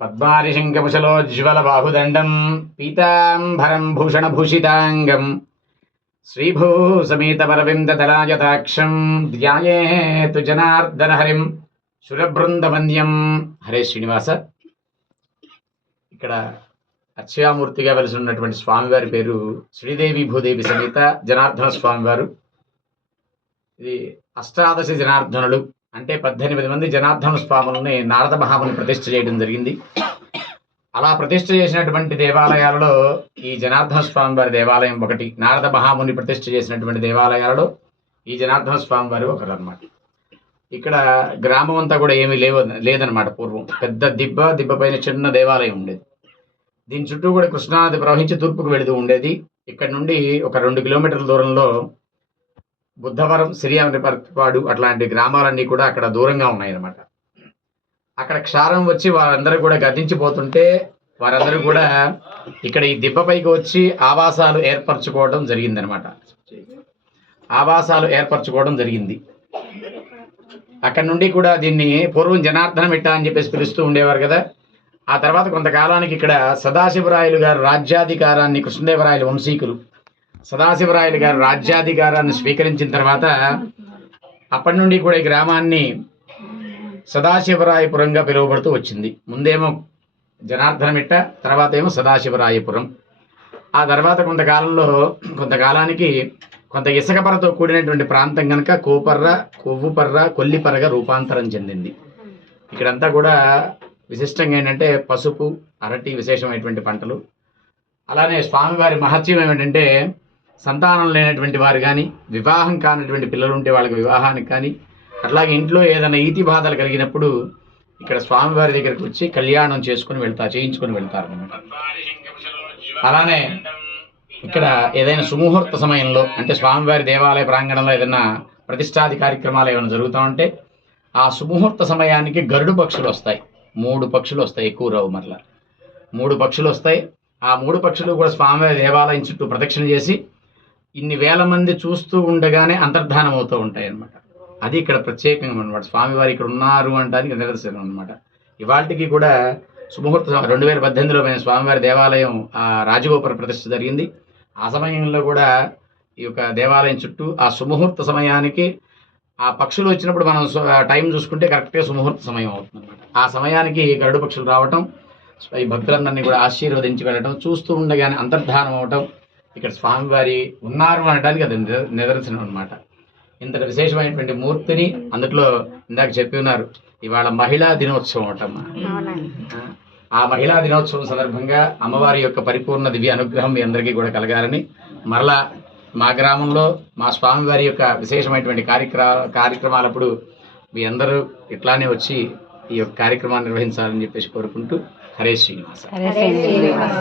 పద్మారిశంకముశలోజ్వల బాహుదండం పీతాంబరం భూషణభూషితాంగం శ్రీభూసమేతవరవిందదలాయతాక్షం ధ్యాయేతు జనార్దన హరిం సురబృందవంద్యం హరే శ్రీనివాస. ఇక్కడ అక్షయామూర్తిగా వెలిసి ఉన్నటువంటి స్వామివారి పేరు శ్రీదేవి భూదేవి సమేత జనార్దన స్వామివారు. ఇది అష్టాదశ జనార్దనులు. అంటే పద్దెనిమిది మంది జనార్దన స్వాములని నారద మహాముని ప్రతిష్ఠ చేయడం జరిగింది. అలా ప్రతిష్ఠ చేసినటువంటి దేవాలయాలలో ఈ జనార్దన స్వామి వారి దేవాలయం ఒకటి నారద మహాముని ప్రతిష్ఠ చేసినటువంటి దేవాలయాలలో ఈ జనార్దన స్వామి వారు ఒకరు అనమాట ఇక్కడ గ్రామం అంతా కూడా ఏమీ లేవు లేదనమాట పూర్వం. పెద్ద దిబ్బ దిబ్బ పైన చిన్న దేవాలయం ఉండేది. దీని చుట్టూ కూడా కృష్ణానది ప్రవహించి తూర్పుకు వెళుతూ ఉండేది. ఇక్కడ నుండి ఒక రెండు కిలోమీటర్ల దూరంలో బుద్ధవరం సిరియాపాడు అట్లాంటి గ్రామాలన్నీ కూడా అక్కడ దూరంగా ఉన్నాయన్నమాట. అక్కడ క్షారం వచ్చి వారందరూ కూడా గతించిపోతుంటే వారందరూ కూడా ఇక్కడ ఈ దిబ్బపైకి వచ్చి ఆవాసాలు ఏర్పరచుకోవడం జరిగిందనమాట ఆవాసాలు ఏర్పరచుకోవడం జరిగింది. అక్కడ నుండి కూడా దీన్ని పూర్వం జనార్దన మిట్ట అని చెప్పేసి పిలుస్తూ ఉండేవారు కదా. ఆ తర్వాత కొంతకాలానికి ఇక్కడ సదాశివరాయలు గారు రాజ్యాధికారాన్ని కృష్ణదేవరాయలు వంశీకులు సదాశివరాయలు గారు రాజ్యాధికారాన్ని స్వీకరించిన తర్వాత అప్పటి నుండి కూడా ఈ గ్రామాన్ని సదాశివరాయపురంగా పిలువబడుతూ వచ్చింది. ముందేమో జనార్దన మిట్ట తర్వాత ఏమో సదాశివరాయపురం. ఆ తర్వాత కొంతకాలంలో కొంతకాలానికి కొంత ఇసుకపరతో కూడినటువంటి ప్రాంతం కనుక కోపర్ర కొవ్వుపర్ర కొల్లిపర్రగా రూపాంతరం చెందింది. ఇక్కడంతా కూడా విశిష్టంగా ఏంటంటే పసుపు అరటి విశేషమైనటువంటి పంటలు. అలానే స్వామివారి మహత్యం ఏమిటంటే సంతానం లేనటువంటి వారు కానీ వివాహం కానటువంటి పిల్లలు ఉంటే వాళ్ళకి వివాహానికి కానీ అట్లాగే ఇంట్లో ఏదైనా ఈతి బాధలు కలిగినప్పుడు ఇక్కడ స్వామివారి దగ్గరికి వచ్చి కళ్యాణం చేసుకుని వెళ్తారు చేయించుకొని వెళ్తారు అనమాట అలానే ఇక్కడ ఏదైనా సుముహూర్త సమయంలో అంటే స్వామివారి దేవాలయ ప్రాంగణంలో ఏదైనా ప్రతిష్టాది కార్యక్రమాలు ఏమైనా జరుగుతూ ఉంటే ఆ సుముహూర్త సమయానికి గరుడు పక్షులు వస్తాయి. మూడు పక్షులు వస్తాయి ఎక్కువ రావు మరలా. మూడు పక్షులు వస్తాయి. ఆ మూడు పక్షులు కూడా స్వామివారి దేవాలయం చుట్టూ ప్రదక్షిణ చేసి ఇన్ని వేల మంది చూస్తూ ఉండగానే అంతర్ధానం అవుతూ ఉంటాయి అన్నమాట అది ఇక్కడ ప్రత్యేకంగా అనమాట స్వామివారు ఇక్కడ ఉన్నారు అంటానికి నిదర్శనం అనమాట ఇవాళకి కూడా సుముహూర్త రెండు వేల పద్దెనిమిదిలో మేము స్వామివారి దేవాలయం రాజగోపుర ప్రతిష్ఠ జరిగింది. ఆ సమయంలో కూడా ఈ యొక్క దేవాలయం చుట్టూ ఆ సుముహూర్త సమయానికి ఆ పక్షులు వచ్చినప్పుడు మనం టైం చూసుకుంటే కరెక్ట్గా సుముహూర్త సమయం అవుతుంది. అనమాట ఆ సమయానికి గరుడు పక్షులు రావటం ఈ భక్తులందరినీ కూడా ఆశీర్వదించి వెళ్ళటం చూస్తూ ఉండగానే అంతర్ధానం అవటం ఇక్కడ స్వామివారి ఉన్నారు అనడానికి అది నిద- నిదర్శనం అనమాట ఇంతటి విశేషమైనటువంటి మూర్తిని అందులో ఇందాక చెప్పి ఉన్నారు. ఇవాళ మహిళా దినోత్సవం అటమ్మా. ఆ మహిళా దినోత్సవం సందర్భంగా అమ్మవారి యొక్క పరిపూర్ణ దివ్య అనుగ్రహం మీ అందరికీ కూడా కలగాలని మరలా మా గ్రామంలో మా స్వామివారి యొక్క విశేషమైనటువంటి కార్యక్రమ కార్యక్రమాలప్పుడు మీ అందరూ ఇట్లానే వచ్చి ఈ యొక్క కార్యక్రమాన్ని నిర్వహించాలని చెప్పేసి కోరుకుంటూ హరే శ్రీనివాస. హరే శ్రీనివాస.